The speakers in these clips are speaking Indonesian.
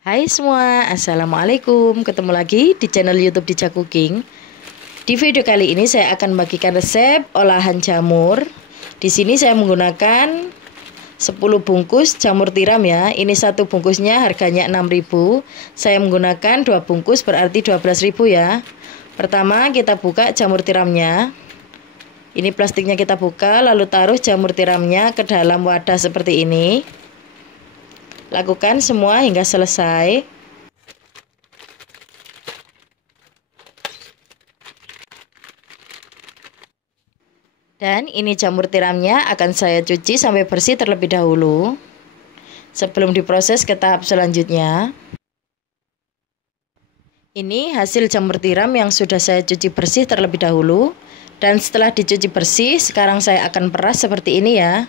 Hai semua, Assalamualaikum. Ketemu lagi di channel YouTube Dija Cooking. Di video kali ini saya akan bagikan resep olahan jamur. Di sini saya menggunakan 10 bungkus jamur tiram ya. Ini satu bungkusnya harganya 6.000. Saya menggunakan 2 bungkus berarti 12.000 ya. Pertama kita buka jamur tiramnya. Ini plastiknya kita buka, lalu taruh jamur tiramnya ke dalam wadah seperti ini. Lakukan semua hingga selesai. Dan ini jamur tiramnya akan saya cuci sampai bersih terlebih dahulu sebelum diproses ke tahap selanjutnya. Ini hasil jamur tiram yang sudah saya cuci bersih terlebih dahulu. Dan setelah dicuci bersih, sekarang saya akan peras seperti ini ya.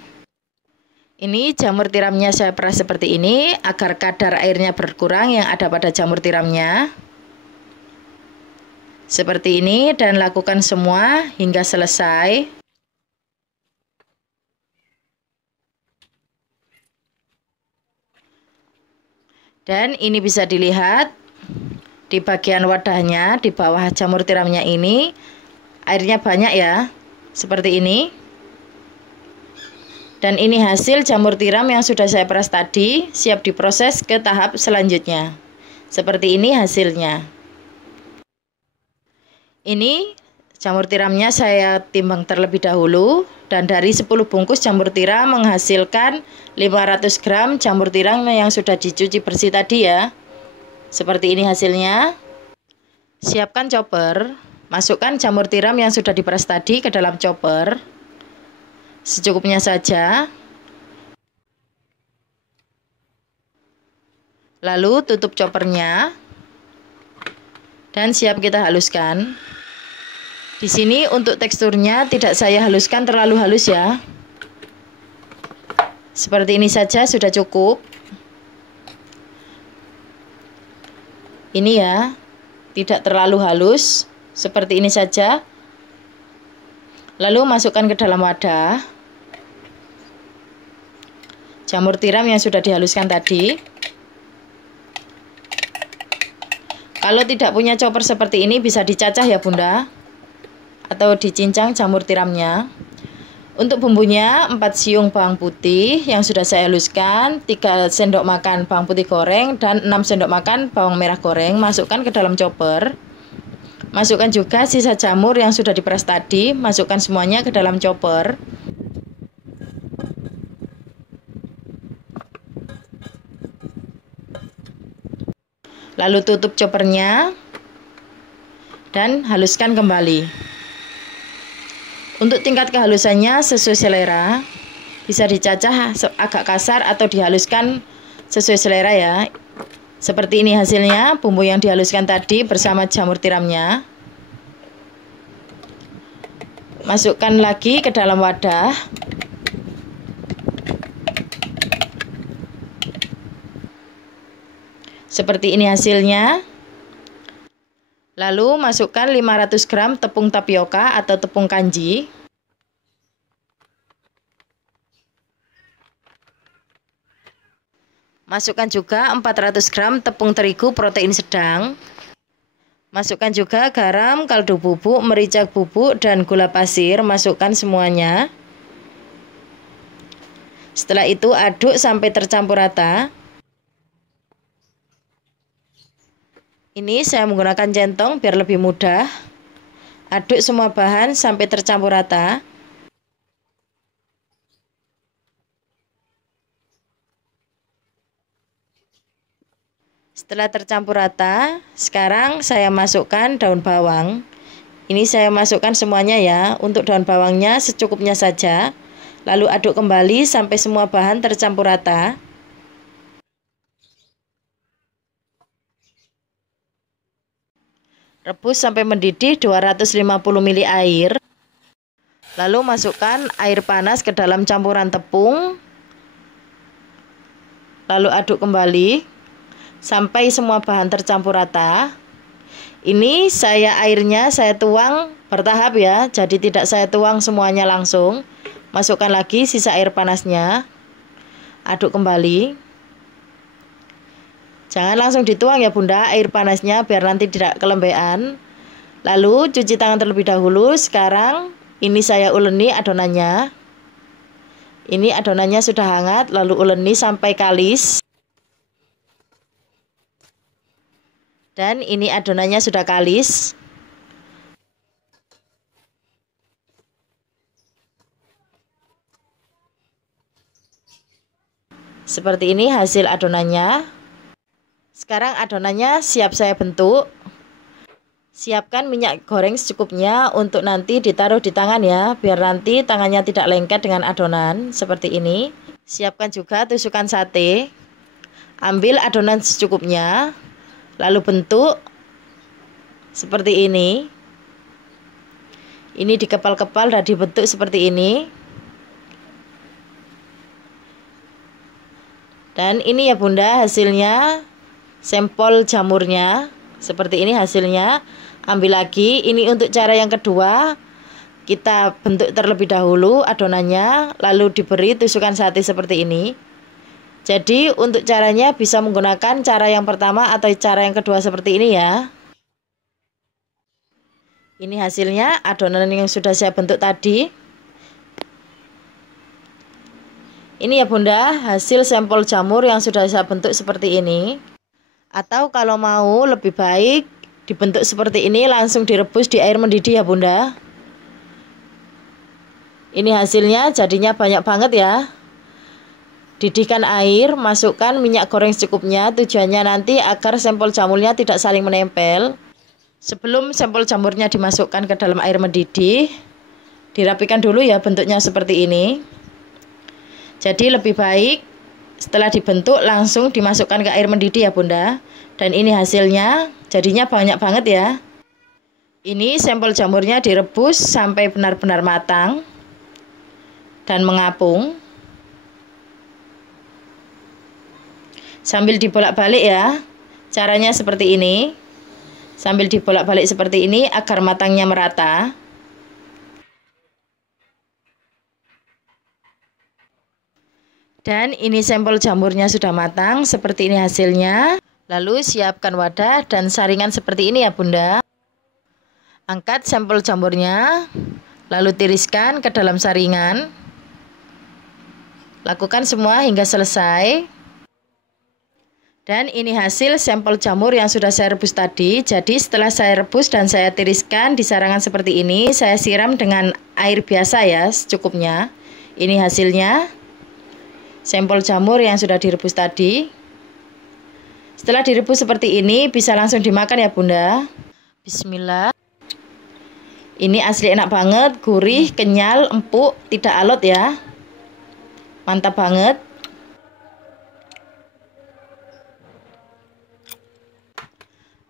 Ini jamur tiramnya saya peras seperti ini agar kadar airnya berkurang yang ada pada jamur tiramnya. Seperti ini, dan lakukan semua hingga selesai. Dan ini bisa dilihat di bagian wadahnya, di bawah jamur tiramnya ini airnya banyak ya, seperti ini. Dan ini hasil jamur tiram yang sudah saya peras tadi, siap diproses ke tahap selanjutnya. Seperti ini hasilnya. Ini jamur tiramnya saya timbang terlebih dahulu, dan dari 10 bungkus jamur tiram menghasilkan 500 gram jamur tiram yang sudah dicuci bersih tadi ya. Seperti ini hasilnya. Siapkan chopper. Masukkan jamur tiram yang sudah diperas tadi ke dalam chopper. Secukupnya saja. Lalu tutup choppernya. Dan siap kita haluskan. Di sini untuk teksturnya tidak saya haluskan terlalu halus ya. Seperti ini saja sudah cukup. Ini ya, tidak terlalu halus. Seperti ini saja. Lalu masukkan ke dalam wadah jamur tiram yang sudah dihaluskan tadi. Kalau tidak punya chopper seperti ini bisa dicacah ya bunda, atau dicincang jamur tiramnya. Untuk bumbunya 4 siung bawang putih yang sudah saya haluskan, 3 sendok makan bawang putih goreng, dan 6 sendok makan bawang merah goreng. Masukkan ke dalam chopper. Masukkan juga sisa jamur yang sudah diperas tadi, masukkan semuanya ke dalam chopper. Lalu tutup choppernya dan haluskan kembali. Untuk tingkat kehalusannya sesuai selera, bisa dicacah agak kasar atau dihaluskan sesuai selera ya. Seperti ini hasilnya, bumbu yang dihaluskan tadi bersama jamur tiramnya. Masukkan lagi ke dalam wadah. Seperti ini hasilnya. Lalu masukkan 500 gram tepung tapioka atau tepung kanji. Masukkan juga 400 gram tepung terigu protein sedang. Masukkan juga garam, kaldu bubuk, merica bubuk, dan gula pasir. Masukkan semuanya. Setelah itu aduk sampai tercampur rata. Ini saya menggunakan centong biar lebih mudah. Aduk semua bahan sampai tercampur rata. Setelah tercampur rata, sekarang saya masukkan daun bawang. Ini saya masukkan semuanya ya. Untuk daun bawangnya secukupnya saja. Lalu aduk kembali sampai semua bahan tercampur rata. Rebus sampai mendidih 250 ml air. Lalu masukkan air panas ke dalam campuran tepung. Lalu aduk kembali sampai semua bahan tercampur rata. Ini airnya saya tuang bertahap ya, jadi tidak saya tuang semuanya langsung. Masukkan lagi sisa air panasnya. Aduk kembali. Jangan langsung dituang ya Bunda air panasnya biar nanti tidak kelembean. Lalu cuci tangan terlebih dahulu. Sekarang ini saya uleni adonannya. Ini adonannya sudah hangat, lalu uleni sampai kalis. Dan ini adonannya sudah kalis. Seperti ini hasil adonannya. Sekarang adonannya siap saya bentuk. Siapkan minyak goreng secukupnya untuk nanti ditaruh di tangan ya, biar nanti tangannya tidak lengket dengan adonan seperti ini. Siapkan juga tusukan sate. Ambil adonan secukupnya, lalu bentuk seperti ini. Ini dikepal-kepal dan dibentuk seperti ini. Dan ini ya Bunda hasilnya. Sampel jamurnya seperti ini hasilnya. Ambil lagi. Ini untuk cara yang kedua. Kita bentuk terlebih dahulu adonannya, lalu diberi tusukan sate seperti ini. Jadi untuk caranya bisa menggunakan cara yang pertama atau cara yang kedua seperti ini ya. Ini hasilnya adonan yang sudah saya bentuk tadi. Ini ya Bunda hasil sampel jamur yang sudah saya bentuk seperti ini. Atau kalau mau lebih baik dibentuk seperti ini langsung direbus di air mendidih ya Bunda. Ini hasilnya jadinya banyak banget ya. Didihkan air, masukkan minyak goreng secukupnya. Tujuannya nanti agar sampel jamurnya tidak saling menempel. Sebelum sampel jamurnya dimasukkan ke dalam air mendidih, dirapikan dulu ya bentuknya seperti ini. Jadi lebih baik setelah dibentuk langsung dimasukkan ke air mendidih ya Bunda. Dan ini hasilnya jadinya banyak banget ya. Ini sampel jamurnya direbus sampai benar-benar matang dan mengapung. Sambil dibolak-balik ya. Caranya seperti ini. Sambil dibolak-balik seperti ini agar matangnya merata. Dan ini sampel jamurnya sudah matang, seperti ini hasilnya. Lalu siapkan wadah dan saringan seperti ini ya Bunda. Angkat sampel jamurnya, lalu tiriskan ke dalam saringan. Lakukan semua hingga selesai. Dan ini hasil sampel jamur yang sudah saya rebus tadi. Jadi setelah saya rebus dan saya tiriskan di saringan seperti ini, saya siram dengan air biasa ya, secukupnya. Ini hasilnya. Sampel jamur yang sudah direbus tadi. Setelah direbus seperti ini bisa langsung dimakan ya Bunda. Bismillah. Ini asli enak banget, gurih, kenyal, empuk, tidak alot ya. Mantap banget.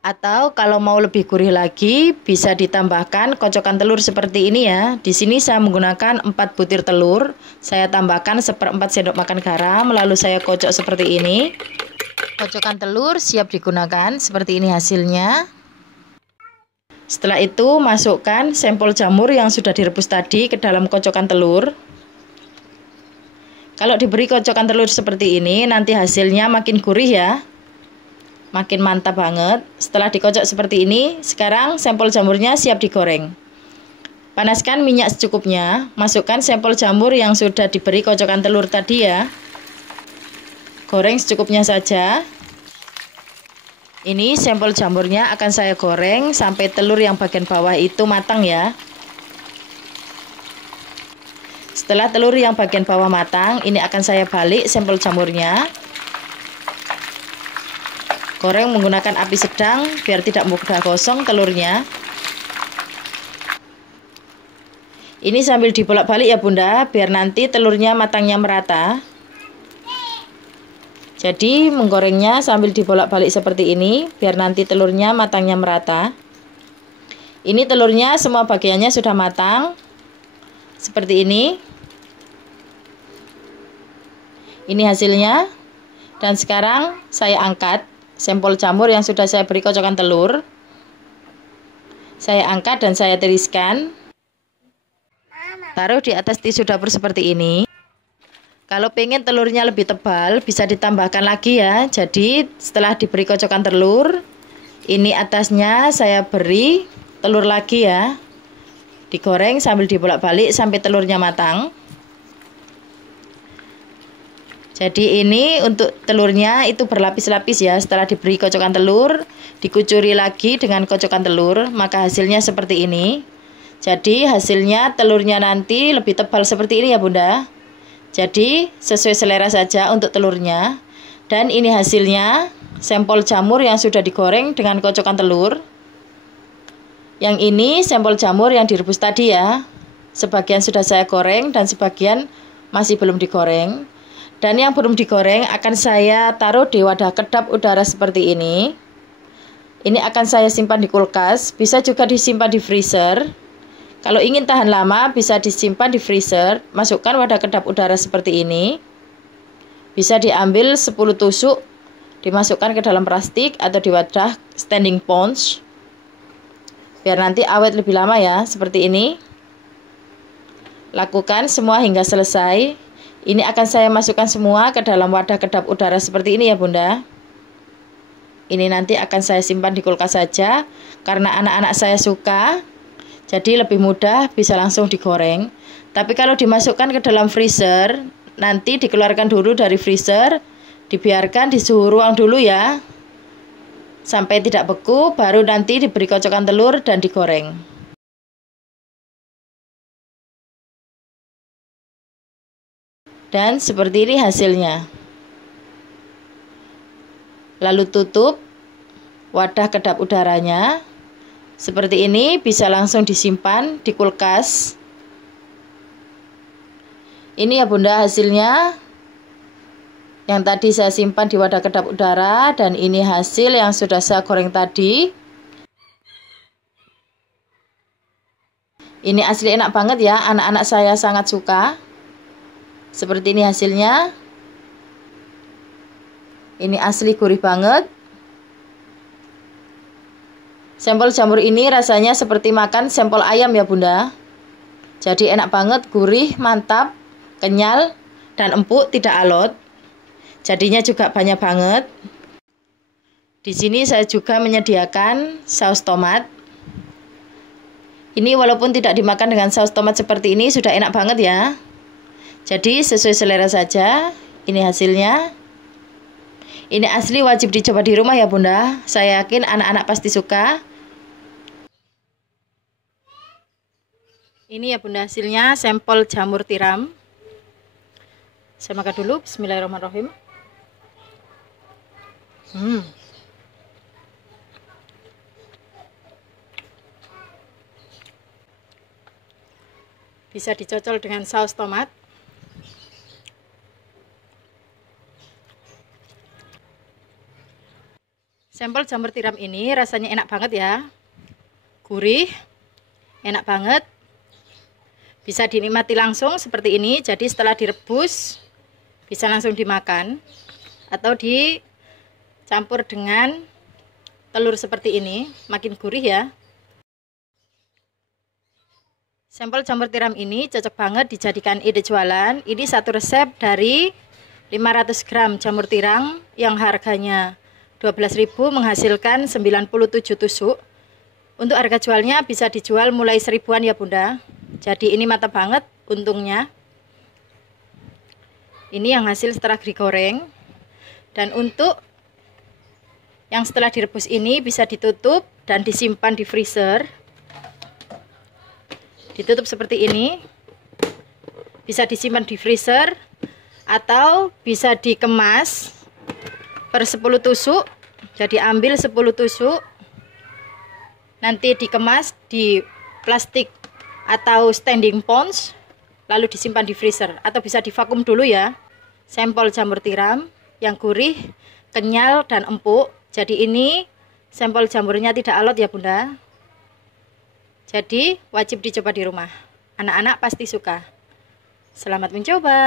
Atau kalau mau lebih gurih lagi bisa ditambahkan kocokan telur seperti ini ya. Di sini saya menggunakan 4 butir telur. Saya tambahkan 1/4 sendok makan garam, lalu saya kocok seperti ini. Kocokan telur siap digunakan, seperti ini hasilnya. Setelah itu masukkan sampel jamur yang sudah direbus tadi ke dalam kocokan telur. Kalau diberi kocokan telur seperti ini nanti hasilnya makin gurih ya. Makin mantap banget. Setelah dikocok seperti ini, sekarang sampel jamurnya siap digoreng. Panaskan minyak secukupnya. Masukkan sampel jamur yang sudah diberi kocokan telur tadi ya. Goreng secukupnya saja. Ini sampel jamurnya akan saya goreng sampai telur yang bagian bawah itu matang ya. Setelah telur yang bagian bawah matang, ini akan saya balik sampel jamurnya. Goreng menggunakan api sedang biar tidak mudah gosong telurnya. Ini sambil dibolak-balik ya Bunda, biar nanti telurnya matangnya merata. Jadi menggorengnya sambil dibolak-balik seperti ini, biar nanti telurnya matangnya merata. Ini telurnya semua bagiannya sudah matang. Seperti ini. Ini hasilnya. Dan sekarang saya angkat sampel jamur yang sudah saya beri kocokan telur. Saya angkat dan saya tiriskan. Taruh di atas tisu dapur seperti ini. Kalau pengen telurnya lebih tebal, bisa ditambahkan lagi ya. Jadi setelah diberi kocokan telur, ini atasnya saya beri telur lagi ya. Digoreng sambil dibolak-balik sampai telurnya matang. Jadi ini untuk telurnya itu berlapis-lapis ya. Setelah diberi kocokan telur, dikucuri lagi dengan kocokan telur, maka hasilnya seperti ini. Jadi hasilnya telurnya nanti lebih tebal seperti ini ya Bunda. Jadi sesuai selera saja untuk telurnya. Dan ini hasilnya sampel jamur yang sudah digoreng dengan kocokan telur. Yang ini sampel jamur yang direbus tadi ya. Sebagian sudah saya goreng dan sebagian masih belum digoreng. Dan yang belum digoreng akan saya taruh di wadah kedap udara seperti ini. Ini akan saya simpan di kulkas, bisa juga disimpan di freezer. Kalau ingin tahan lama bisa disimpan di freezer, masukkan wadah kedap udara seperti ini. Bisa diambil 10 tusuk, dimasukkan ke dalam plastik atau di wadah standing sponge. Biar nanti awet lebih lama ya, seperti ini. Lakukan semua hingga selesai. Ini akan saya masukkan semua ke dalam wadah kedap udara seperti ini ya Bunda. Ini nanti akan saya simpan di kulkas saja, karena anak-anak saya suka. Jadi lebih mudah, bisa langsung digoreng. Tapi kalau dimasukkan ke dalam freezer, nanti dikeluarkan dulu dari freezer, dibiarkan di suhu ruang dulu ya. Sampai tidak beku, baru nanti diberi kocokan telur dan digoreng. Dan seperti ini hasilnya. Lalu tutup wadah kedap udaranya. Seperti ini, bisa langsung disimpan di kulkas. Ini ya Bunda hasilnya. Yang tadi saya simpan di wadah kedap udara, dan ini hasil yang sudah saya goreng tadi. Ini asli enak banget ya, anak-anak saya sangat suka. Seperti ini hasilnya. Ini asli gurih banget. Sampel jamur ini rasanya seperti makan sampel ayam ya Bunda. Jadi enak banget, gurih, mantap, kenyal, dan empuk, tidak alot. Jadinya juga banyak banget. Di sini saya juga menyediakan saus tomat. Ini walaupun tidak dimakan dengan saus tomat seperti ini, sudah enak banget ya. Jadi sesuai selera saja. Ini hasilnya. Ini asli wajib dicoba di rumah ya Bunda. Saya yakin anak-anak pasti suka. Ini ya Bunda hasilnya sampel jamur tiram. Saya makan dulu, bismillahirrahmanirrahim. Bisa dicocol dengan saus tomat. Sampel jamur tiram ini rasanya enak banget ya. Gurih, enak banget. Bisa dinikmati langsung seperti ini. Jadi setelah direbus bisa langsung dimakan atau dicampur dengan telur seperti ini, makin gurih ya. Sampel jamur tiram ini cocok banget dijadikan ide jualan. Ini satu resep dari 500 gram jamur tiram yang harganya 12.000 menghasilkan 97 tusuk. Untuk harga jualnya bisa dijual mulai 1000-an ya Bunda. Jadi ini mantap banget untungnya. Ini yang hasil setelah digoreng. Dan untuk yang setelah direbus ini bisa ditutup dan disimpan di freezer. Ditutup seperti ini. Bisa disimpan di freezer atau bisa dikemas per 10 tusuk. Jadi ambil 10 tusuk. Nanti dikemas di plastik atau standing sponge, lalu disimpan di freezer atau bisa divakum dulu ya. Sampel jamur tiram yang gurih, kenyal, dan empuk. Jadi ini sampel jamurnya tidak alot ya Bunda. Jadi wajib dicoba di rumah. Anak-anak pasti suka. Selamat mencoba.